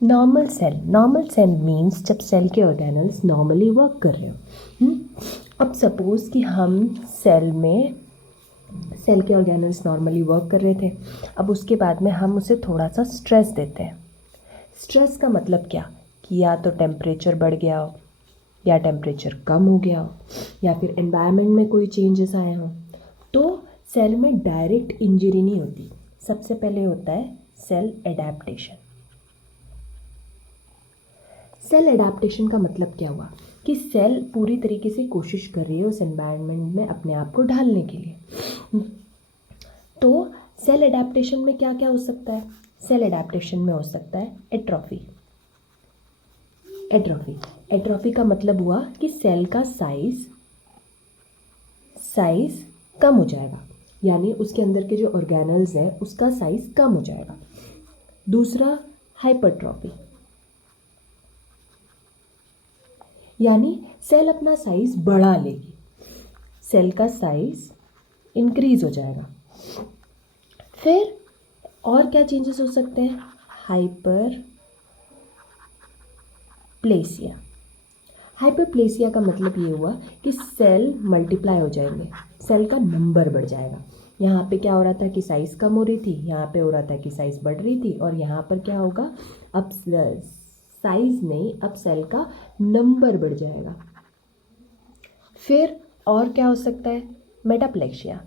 Normal cell means जब cell के organelles normally work कर रहे हो। अब सपोज कि हम सेल के ऑर्गेनल्स नॉर्मली वर्क कर रहे थे, अब उसके बाद में हम उसे थोड़ा सा स्ट्रेस देते हैं। स्ट्रेस का मतलब क्या कि या तो टेम्परेचर बढ़ गया हो, या टेम्परेचर कम हो गया हो, या फिर एनवायरनमेंट में कोई चेंजेस आए हों, तो सेल में डायरेक्ट इंजरी नहीं होती। सबसे पहले होता है सेल एडेप्टेशन। सेल एडेप्टेशन का मतलब क्या हुआ कि सेल पूरी तरीके से कोशिश कर रही है उस एनवायरनमेंट में अपने आप को ढालने के लिए। तो सेल एडेप्टेशन में क्या क्या हो सकता है? सेल एडेप्टेशन में हो सकता है एट्रोफी। एट्रोफी का मतलब हुआ कि सेल का साइज कम हो जाएगा, यानी उसके अंदर के जो ऑर्गेनल्स हैं उसका साइज कम हो जाएगा। दूसरा हाइपरट्रॉफी, यानी सेल अपना साइज बढ़ा लेगी, सेल का साइज इंक्रीज हो जाएगा। फिर और क्या चेंजेस हो सकते हैं? हाइपरप्लेसिया का मतलब ये हुआ कि सेल मल्टीप्लाई हो जाएंगे, सेल का नंबर बढ़ जाएगा। यहाँ पे क्या हो रहा था कि साइज़ कम हो रही थी, यहाँ पे हो रहा था कि साइज़ बढ़ रही थी, और यहाँ पर क्या होगा, अब साइज़ नहीं, अब सेल का नंबर बढ़ जाएगा। फिर और क्या हो सकता है? मेटाप्लेक्सिया।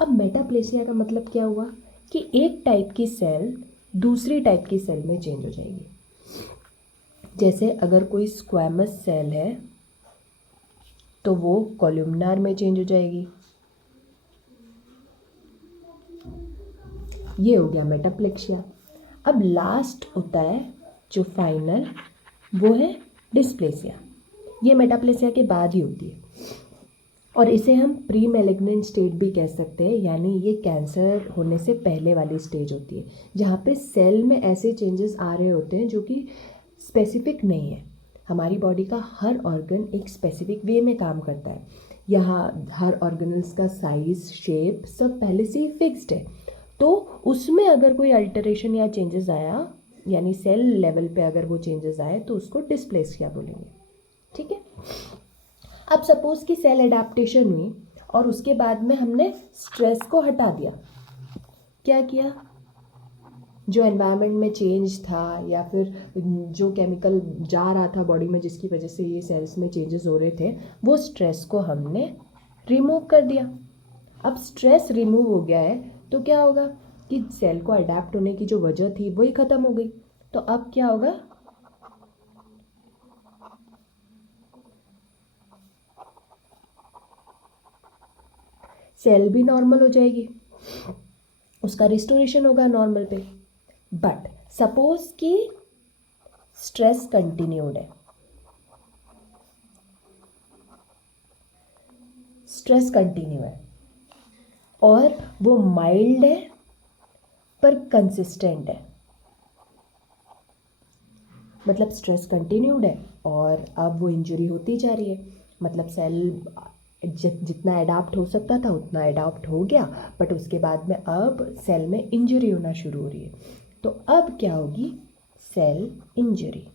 अब मेटाप्लेसिया का मतलब क्या हुआ कि एक टाइप की सेल दूसरी टाइप की सेल में चेंज हो जाएगी। जैसे अगर कोई स्क्वैमस सेल है तो वो कॉलमनार में चेंज हो जाएगी। ये हो गया मेटाप्लेक्सिया। अब लास्ट होता है जो फाइनल, वो है डिस्प्लेसिया। ये मेटाप्लेसिया के बाद ही होती है, और इसे हम प्री मैलिग्नेंट स्टेट भी कह सकते हैं, यानी ये कैंसर होने से पहले वाली स्टेज होती है, जहाँ पे सेल में ऐसे चेंजेस आ रहे होते हैं जो कि स्पेसिफिक नहीं है। हमारी बॉडी का हर ऑर्गन एक स्पेसिफिक वे में काम करता है। यहाँ हर ऑर्गेनल्स का साइज, शेप सब पहले से ही फिक्स्ड है, तो उसमें अगर कोई अल्टरेशन या चेंजेस आया, यानी सेल लेवल पे अगर वो चेंजेस आए, तो उसको डिस्प्लेसिया बोलेंगे। ठीक है। अब सपोज कि सेल एडाप्टेशन हुई और उसके बाद में हमने स्ट्रेस को हटा दिया। क्या किया? जो एनवायरनमेंट में चेंज था या फिर जो केमिकल जा रहा था बॉडी में जिसकी वजह से ये सेल्स में चेंजेस हो रहे थे, वो स्ट्रेस को हमने रिमूव कर दिया। अब स्ट्रेस रिमूव हो गया है तो क्या होगा कि सेल को अडेप्ट होने की जो वजह थी वही ख़त्म हो गई। तो अब क्या होगा? सेल भी नॉर्मल हो जाएगी, उसका रिस्टोरेशन होगा नॉर्मल पे। बट सपोज कि स्ट्रेस कंटिन्यूड है, स्ट्रेस कंटिन्यू है और वो माइल्ड है पर कंसिस्टेंट है। मतलब स्ट्रेस कंटिन्यूड है और अब वो इंजरी होती जा रही है, मतलब सेल जितना अडाप्ट हो सकता था उतना अडाप्ट हो गया, बट उसके बाद में अब सेल में इंजरी होना शुरू हो रही है। तो अब क्या होगी? Cell injury.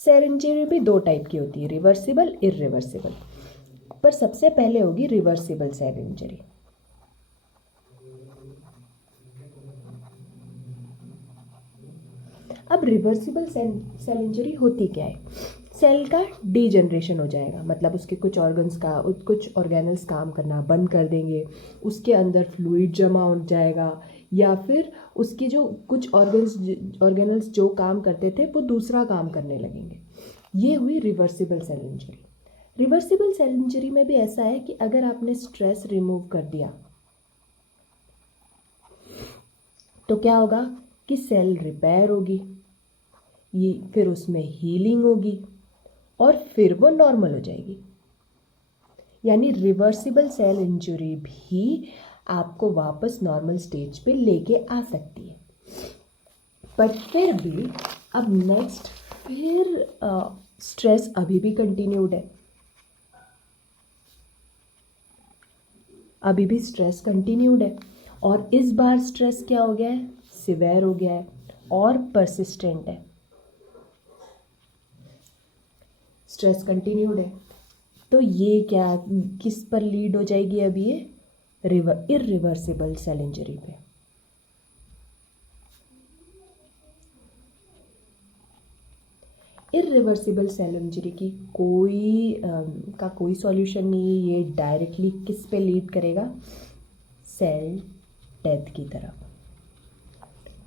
सेल इंजरी भी दो टाइप की होती है, रिवर्सिबल, इरिवर्सिबल। पर सबसे पहले होगी रिवर्सिबल सेल इंजरी। अब रिवर्सिबल सेल इंजरी होती क्या है? सेल का डीजनरेशन हो जाएगा, मतलब उसके कुछ ऑर्गेनल्स काम करना बंद कर देंगे, उसके अंदर फ्लूइड जमा हो जाएगा, या फिर उसके जो कुछ ऑर्गेनल्स जो काम करते थे वो दूसरा काम करने लगेंगे। ये हुई reversible cell injury. Reversible cell injury में भी ऐसा है कि अगर आपने स्ट्रेस रिमूव कर दिया तो क्या होगा कि सेल रिपेयर होगी, ये फिर उसमें हीलिंग होगी और फिर वो नॉर्मल हो जाएगी। यानी रिवर्सिबल सेल इंजरी भी आपको वापस नॉर्मल स्टेज पे लेके आ सकती है। बट फिर भी अब नेक्स्ट फिर स्ट्रेस अभी भी कंटिन्यूड है, अभी भी स्ट्रेस कंटिन्यूड है, और इस बार स्ट्रेस क्या हो गया है, सिवियर हो गया है और परसिस्टेंट है, स्ट्रेस कंटिन्यूड है। तो ये क्या किस पर लीड हो जाएगी अब ये, इरिवर्सिबल सेल इंजरी पे। इरिवर्सिबल सेल इंजरी की कोई सॉल्यूशन नहीं है, ये डायरेक्टली किस पे लीड करेगा, सेल डेथ की तरफ।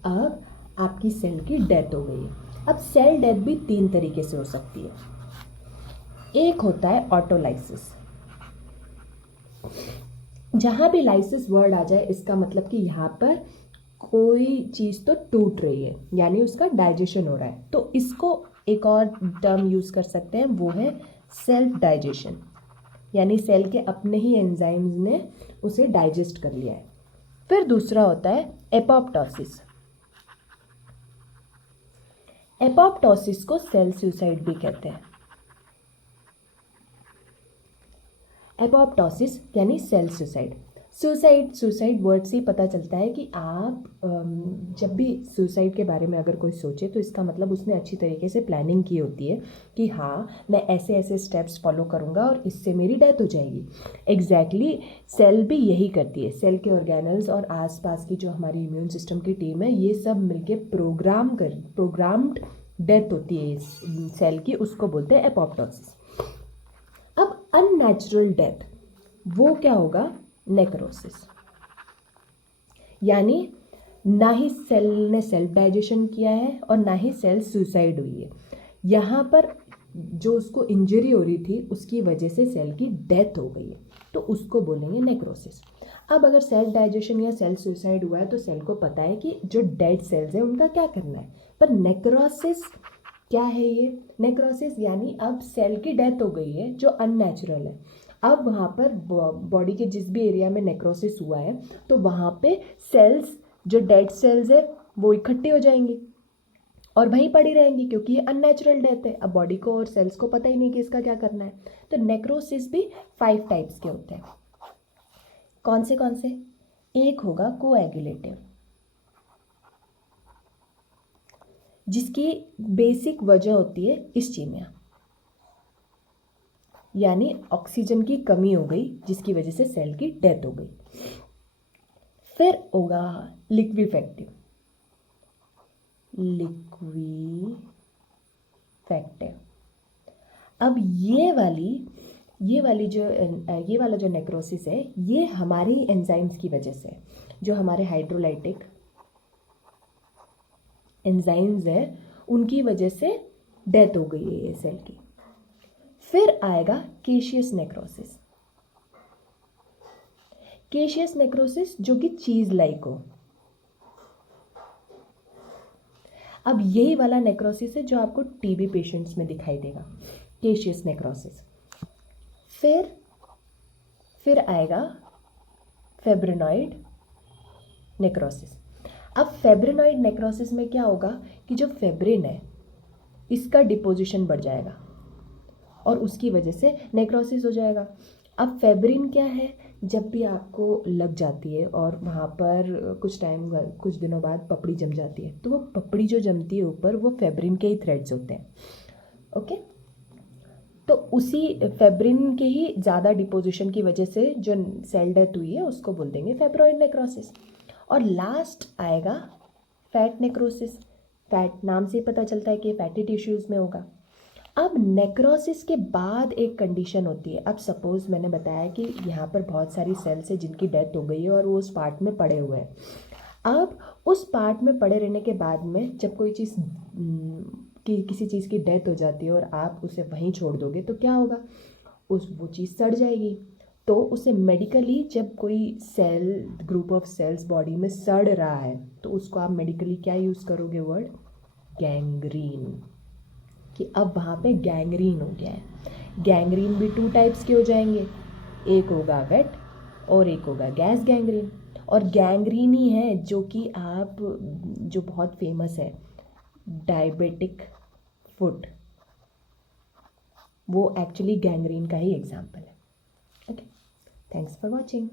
अब आपकी सेल की डेथ हो गई है। अब सेल डेथ भी 3 तरीके से हो सकती है। एक होता है ऑटोलाइसिस, जहाँ भी लाइसिस वर्ड आ जाए इसका मतलब कि यहाँ पर कोई चीज़ तो टूट रही है, यानी उसका डाइजेशन हो रहा है। तो इसको एक और टर्म यूज़ कर सकते हैं, वो है सेल्फ डाइजेशन, यानी सेल के अपने ही एंजाइम्स ने उसे डाइजेस्ट कर लिया है। फिर दूसरा होता है एपोप्टोसिस। एपोप्टोसिस को सेल सुसाइड भी कहते हैं। एपोप्टोसिस यानी सेल सुसाइड। सुसाइड वर्ड से ही पता चलता है कि आप जब भी सुसाइड के बारे में अगर कोई सोचे तो इसका मतलब उसने अच्छी तरीके से प्लानिंग की होती है कि हाँ मैं ऐसे ऐसे स्टेप्स फॉलो करूँगा और इससे मेरी डेथ हो जाएगी। एग्जैक्टली सेल भी यही करती है। सेल के ऑर्गेनल्स और आसपास की जो हमारी इम्यून सिस्टम की टीम है, ये सब मिलके प्रोग्राम्ड डेथ होती है सेल की, उसको बोलते हैं एपोप्टोसिस। अब अननेचुरल डेथ वो क्या होगा, नेक्रोसिस, यानी ना ही सेल ने सेल्फ डाइजेशन किया है और ना ही सेल सुसाइड हुई है। यहाँ पर जो उसको इंजरी हो रही थी उसकी वजह से सेल की डेथ हो गई है, तो उसको बोलेंगे नेक्रोसिस। अब अगर सेल्फ डाइजेशन या सेल सुसाइड हुआ है तो सेल को पता है कि जो डेड सेल्स हैं उनका क्या करना है। पर नेक्रोसिस क्या है ये, नेक्रोसिस यानी अब सेल की डेथ हो गई है जो अननेचुरल है। अब वहाँ पर बॉडी के जिस भी एरिया में नेक्रोसिस हुआ है तो वहाँ पे सेल्स, जो डेड सेल्स है वो इकट्ठी हो जाएंगी और वहीं पड़ी रहेंगी, क्योंकि ये अननेचुरल डेथ है। अब बॉडी को और सेल्स को पता ही नहीं कि इसका क्या करना है। तो नेक्रोसिस भी 5 टाइप्स के होते हैं। कौन से? एक होगा कोएगुलेटिव, जिसकी बेसिक वजह होती है इस्चीमिया, यानी ऑक्सीजन की कमी हो गई जिसकी वजह से सेल की डेथ हो गई। फिर होगा लिक्विफेक्टिव। अब ये वाला जो नेक्रोसिस है ये हमारी एंजाइम्स की वजह से, जो हमारे हाइड्रोलाइटिक एंजाइम्स है उनकी वजह से डेथ हो गई है ये सेल की। फिर आएगा केशियस नेक्रोसिस। केशियस नेक्रोसिस जो कि चीज लाइक हो। अब यही वाला नेक्रोसिस है जो आपको टीबी पेशेंट्स में दिखाई देगा, केशियस नेक्रोसिस। फिर आएगा फेब्रिनॉइड नेक्रोसिस। अब फेब्रिनॉइड नेक्रोसिस में क्या होगा कि जो फेब्रिन है इसका डिपोजिशन बढ़ जाएगा और उसकी वजह से नेक्रोसिस हो जाएगा। अब फेब्रिन क्या है, जब भी आपको लग जाती है और वहाँ पर कुछ दिनों बाद पपड़ी जम जाती है, तो वो पपड़ी जो जमती है ऊपर, वो फेब्रिन के ही थ्रेड्स होते हैं। ओके, तो उसी फेब्रिन के ही ज़्यादा डिपोजिशन की वजह से जो सेल डेथ हुई है उसको बोल देंगे फेब्रॉइड नेक्रोसिस। और लास्ट आएगा फैट नेक्रोसिस। फैट नाम से ही पता चलता है कि फैटी टिश्यूज़ में होगा। अब नेक्रोसिस के बाद एक कंडीशन होती है। अब सपोज़ मैंने बताया कि यहाँ पर बहुत सारी सेल्स है जिनकी डेथ हो गई है और वो उस पार्ट में पड़े हुए हैं। अब उस पार्ट में पड़े रहने के बाद में जब कोई चीज़ किसी चीज़ की डेथ हो जाती है और आप उसे वहीं छोड़ दोगे तो क्या होगा, वो चीज़ सड़ जाएगी। तो उसे मेडिकली, जब कोई ग्रुप ऑफ सेल्स बॉडी में सड़ रहा है तो उसको आप मेडिकली क्या यूज़ करोगे, वर्ड गैंग्रीन, कि अब वहाँ पे गैंग्रीन हो गया है। गैंग्रीन भी 2 टाइप्स के हो जाएंगे, एक होगा वेट और एक होगा गैस गैंग्रीन। और गैंग्रीन ही है जो कि जो बहुत फेमस है, डायबिटिक फुट, वो एक्चुअली गैंग्रीन का ही एग्जाम्पल है। Okay, thanks for watching.